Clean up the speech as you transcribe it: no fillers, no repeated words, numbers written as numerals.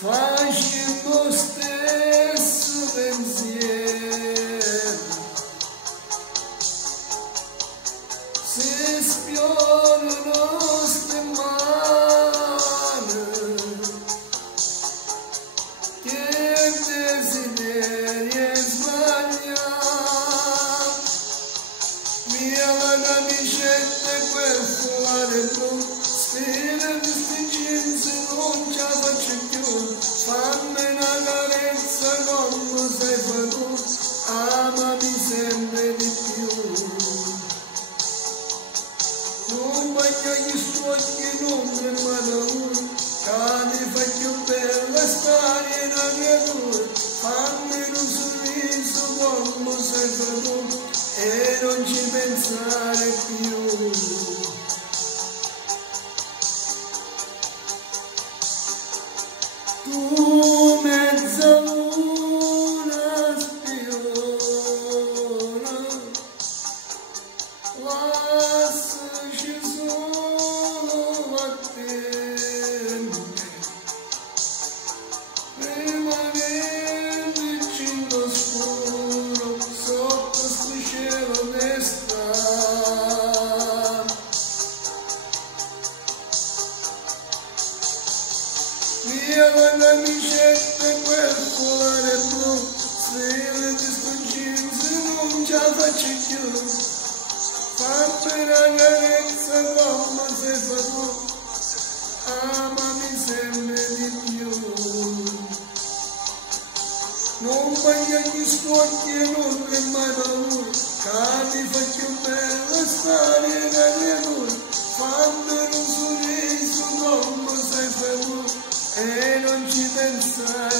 facendo lo stesso pensiero, se spiorano ste mani, che desiderio sbagliato, via la camicetta e quel foulard blu, spera di sti jeans non ce la faccio più, fammi una carezza come sei fatto, amami sempre di più. Non voglio gli spogli, non tremano, che mi fa più bella stare in una creatura, fammi un sorriso come sei fatto e non ci pensare più. Tu mezza luna spiona, lasciaci solo attenti, rimanendo in lo scuro sotto sto cielo d'estate. Via la camicetta e quel foulard blu, spera di sto jeans non ce la faccio più, fammi una carezza come sei fatto, amami sempre di più. Non voglio gli spocchi e non tremare paura, che mi fa più bella stare in una creatura, fammi un sorriso come sei fatto e non ci pensare